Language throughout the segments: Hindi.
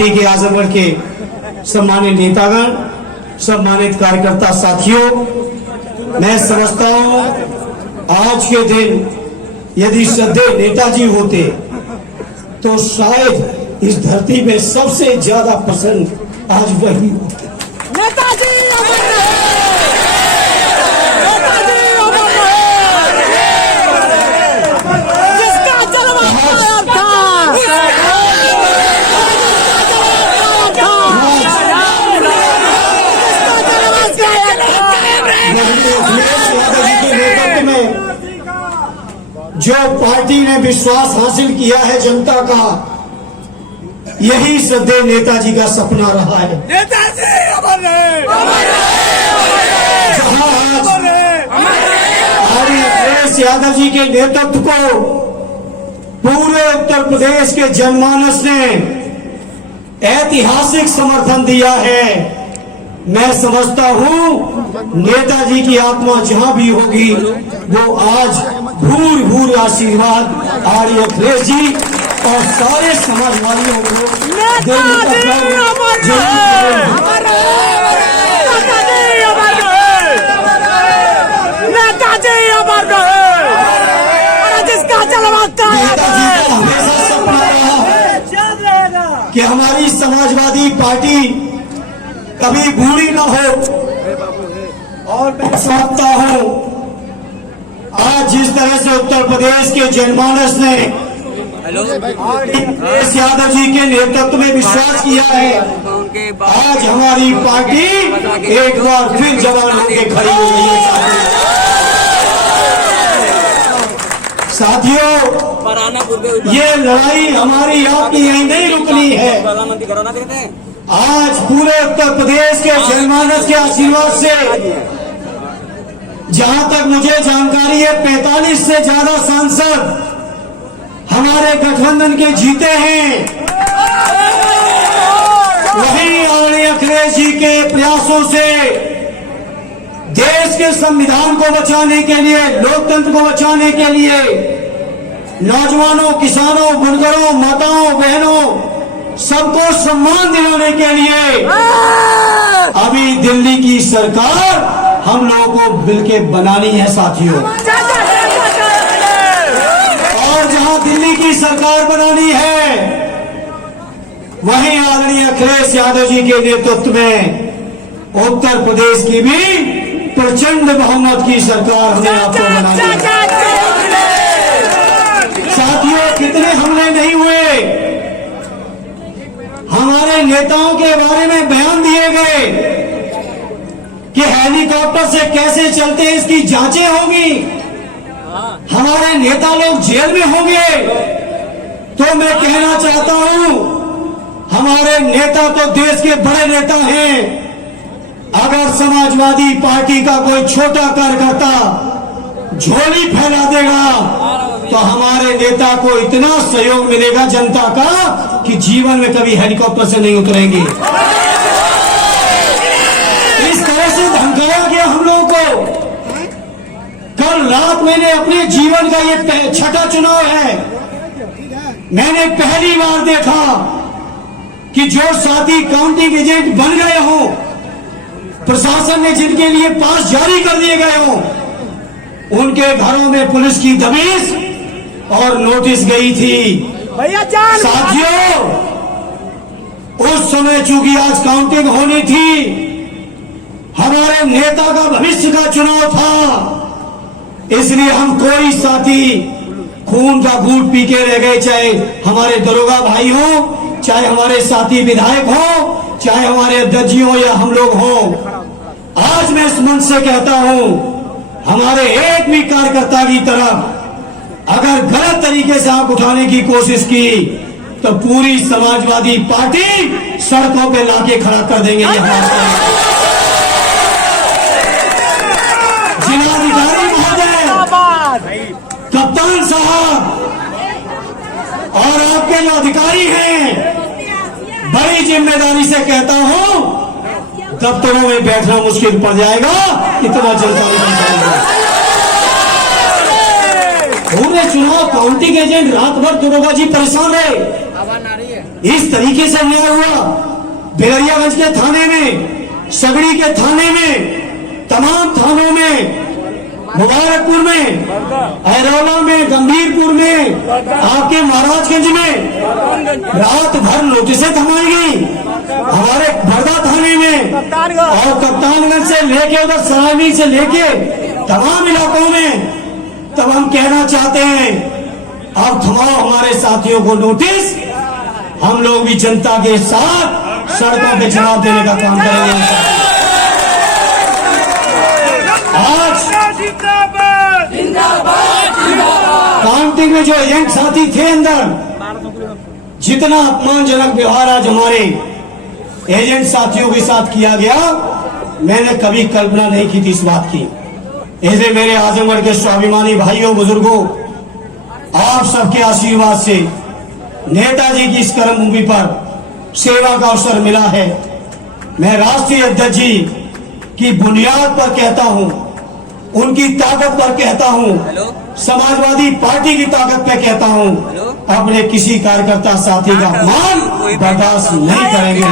पार्टी के आजमगढ़ के सम्मानित नेतागण, सम्मानित कार्यकर्ता साथियों, मैं समझता हूं आज के दिन यदि श्रद्धेय नेताजी होते तो शायद इस धरती में सबसे ज्यादा पसंद आज वही होते। नेताजी अमर रहे! नेताजी अमर रहे! जिसका जन्म कायम था, जो पार्टी ने विश्वास हासिल किया है जनता का, यही श्रद्धेय नेताजी का सपना रहा है। नेताजी अमर रहे! जहां आज अखिलेश यादव जी के नेतृत्व को पूरे उत्तर प्रदेश के जनमानस ने ऐतिहासिक समर्थन दिया है, मैं समझता हूं नेताजी की आत्मा जहां भी होगी वो आज भूर भूर आशीर्वाद आर्य अखिलेश जी और सारे समाजवादियों को जिसका जन्म हमेशा सपना रहा कि हमारी समाजवादी पार्टी कभी बूढ़ी न हो। और मैं समझता हूं आज जिस तरह से उत्तर प्रदेश के जनमानस ने अखिलेश यादव जी के नेतृत्व में विश्वास किया है, आज हमारी पार्टी एक बार फिर जवान होकर खड़ी हो गई है। साथियों, ये लड़ाई हमारी आपकी यही नहीं रुकनी है। आज पूरे उत्तर प्रदेश के जनमानस के आशीर्वाद से, जहां तक मुझे जानकारी है, 45 से ज्यादा सांसद हमारे गठबंधन के जीते हैं। वहीं आदरणीय अखिलेश जी के प्रयासों से देश के संविधान को बचाने के लिए, लोकतंत्र को बचाने के लिए, नौजवानों, किसानों, बुनकरों, माताओं, बहनों सबको सम्मान दिलाने के लिए अभी दिल्ली की सरकार हम लोगों को मिलकर बनानी है साथियों। और जहां दिल्ली की सरकार बनानी है, वहीं आदरणीय अखिलेश यादव जी के नेतृत्व में उत्तर प्रदेश की भी प्रचंड बहुमत की सरकार हमें आपको बनानी है। साथियों, कितने हमले नहीं हुए, हमारे नेताओं के बारे में बयान दिए गए कि हेलीकॉप्टर से कैसे चलते हैं इसकी जांचें होंगी, हमारे नेता लोग जेल में होंगे। तो मैं कहना चाहता हूं, हमारे नेता तो देश के बड़े नेता हैं, अगर समाजवादी पार्टी का कोई छोटा कार्यकर्ता झोली फैला देगा तो हमारे नेता को इतना सहयोग मिलेगा जनता का कि जीवन में कभी हेलीकॉप्टर से नहीं उतरेंगे। इस तरह से धमकाया गया हम लोगों को। कल रात मैंने अपने जीवन का ये छठा चुनाव है, मैंने पहली बार देखा कि जो साथी काउंटिंग एजेंट बन गए हो, प्रशासन ने जिनके लिए पास जारी कर दिए गए हो, उनके घरों में पुलिस की दबिश और नोटिस गई थी। भैया जान साथियों, उस समय चूंकि आज काउंटिंग होनी थी, हमारे नेता का भविष्य का चुनाव था, इसलिए हम कोई साथी खून का घूंट पी के रह गए, चाहे हमारे दरोगा भाई हो, चाहे हमारे साथी विधायक हो, चाहे हमारे अध्यक्ष हो या हम लोग हो। आज मैं इस मंच से कहता हूं, हमारे एक भी कार्यकर्ता की तरफ अगर गलत तरीके से आंख उठाने की कोशिश की तो पूरी समाजवादी पार्टी सड़कों पे लाके खड़ा कर देंगे। जिलाधिकारी महोदय, कप्तान साहब और आपके जो अधिकारी हैं, बड़ी जिम्मेदारी से कहता हूं, दफ्तरों में बैठना मुश्किल पड़ जाएगा, इतना जनता पूरे चुनाव काउंटिंग एजेंट रात भर दरोगा जी परेशान है। इस तरीके से अन्याय हुआ। बेलरियागंज के थाने में, सगड़ी के थाने में, तमाम थानों में, मुबारकपुर में, अहरौला में, गंभीरपुर में, आपके महाराजगंज में रात भर नोटिसें थमाई गई। हमारे बड़दा थाने में और कप्तानगंज से लेके उधर सरायनी से लेके तमाम इलाकों में। तब हम कहना चाहते हैं, अब थमाओ हमारे साथियों को नोटिस, हम लोग भी जनता के साथ सड़कों पे जवाब देने का काम करेंगे। आज काउंटिंग में जो एजेंट साथी थे अंदर, जितना अपमानजनक व्यवहार आज हमारे एजेंट साथियों के साथ किया गया, मैंने कभी कल्पना नहीं की थी इस बात की। इसलिए मेरे आजमगढ़ के स्वाभिमानी भाइयों बुजुर्गों, आप सबके आशीर्वाद से नेताजी की इस कर्मभूमि पर सेवा का अवसर मिला है। मैं राष्ट्रीय अध्यक्ष जी की बुनियाद पर कहता हूं, उनकी ताकत पर कहता हूं, समाजवादी पार्टी की ताकत पर कहता हूं, अपने किसी कार्यकर्ता साथी का अपमान बर्दाश्त नहीं करेंगे।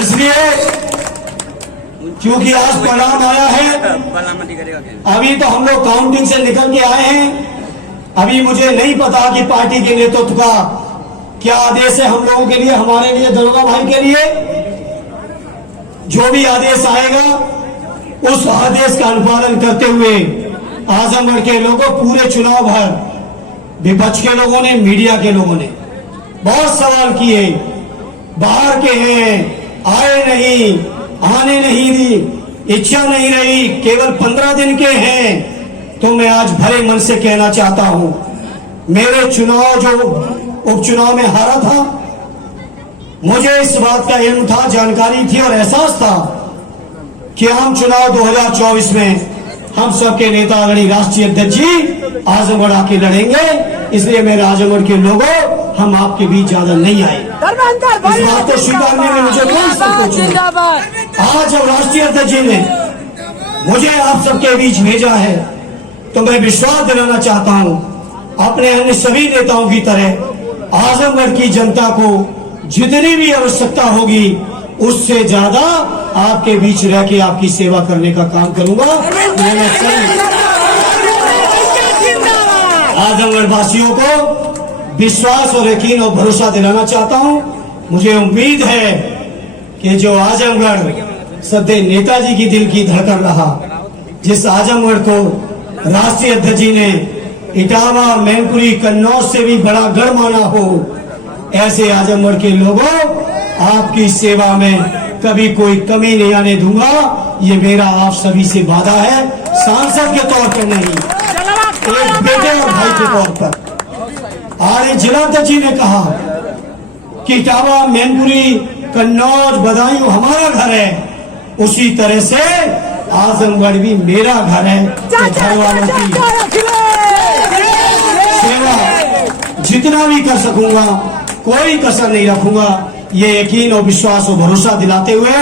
इसलिए क्योंकि आज परिणाम आया है, अभी तो हम लोग काउंटिंग से निकल के आए हैं। अभी मुझे नहीं पता कि पार्टी के नेतृत्व का क्या आदेश है हम लोगों के लिए, हमारे लिए, दरोगा भाई के लिए। जो भी आदेश आएगा उस आदेश का अनुपालन करते हुए आजमगढ़ के लोगों, पूरे चुनाव भर विपक्ष के लोगों ने, मीडिया के लोगों ने बहुत सवाल किए। बाहर के हैं, आए नहीं, आने नहीं दी, इच्छा नहीं रही, केवल 15 दिन के हैं। तो मैं आज भरे मन से कहना चाहता हूं, मेरे चुनाव जो उपचुनाव में हारा था, मुझे इस बात का इल्म था, जानकारी थी और एहसास था कि हम चुनाव 2024 में हम सबके नेता आदरणीय राष्ट्रीय अध्यक्ष जी आजमगढ़ आके लड़ेंगे। इसलिए मेरे आजमगढ़ के लोगों, हम आपके बीच ज्यादा नहीं आए। इस बात को स्वीकारने में मुझे कोई संकोच नहीं। आज जब राष्ट्रीय अध्यक्ष जी ने मुझे आप सबके बीच भेजा है, तो मैं विश्वास दिलाना चाहता हूं, अपने अन्य सभी नेताओं की तरह आजमगढ़ की जनता को जितनी भी आवश्यकता होगी, उससे ज्यादा आपके बीच रह के आपकी सेवा करने का काम करूंगा। मैं आजमगढ़ वासियों को विश्वास और यकीन और भरोसा दिलाना चाहता हूं। मुझे उम्मीद है कि जो आजमगढ़ सदैव नेताजी की दिल की धड़कन रहा, जिस आजमगढ़ को राष्ट्रीय अध्यक्ष जी ने इटावा, मैनपुरी, कन्नौज से भी बड़ा गढ़ माना हो, ऐसे आजमगढ़ के लोगों, आपकी सेवा में कभी कोई कमी नहीं आने दूंगा। ये मेरा आप सभी से वादा है, सांसद के तौर पर नहीं, एक बेटे और भाई के तौर पर। आज जिला अध्यक्ष जी ने कहा कि इटावा, मैनपुरी, कन्नौज, बदायूं हमारा घर है, उसी तरह से आजमगढ़ भी मेरा घर है। घर वालों की सेवा जितना भी कर सकूंगा, कोई कसर नहीं रखूंगा। ये यकीन और विश्वास और भरोसा दिलाते हुए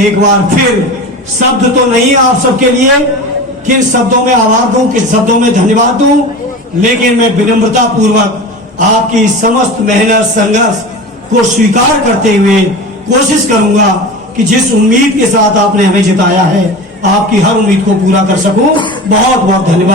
एक बार फिर शब्द तो नहीं आप सबके लिए, किन शब्दों में आभार दूं, किन शब्दों में धन्यवाद दूं, लेकिन मैं विनम्रता पूर्वक आपकी समस्त मेहनत, संघर्ष को स्वीकार करते हुए कोशिश करूंगा कि जिस उम्मीद के साथ आपने हमें जिताया है, आपकी हर उम्मीद को पूरा कर सकूं। बहुत बहुत धन्यवाद।